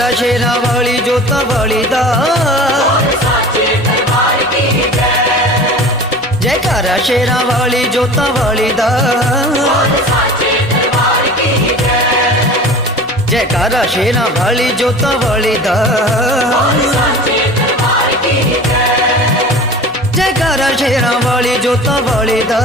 शेरा वाली जोता वाली दा जयकारा शेरा वाली जोता वाली दा जयकारा शेरा वाली जोता वाली दा जयकारा शेरा वाली जोता वाली दा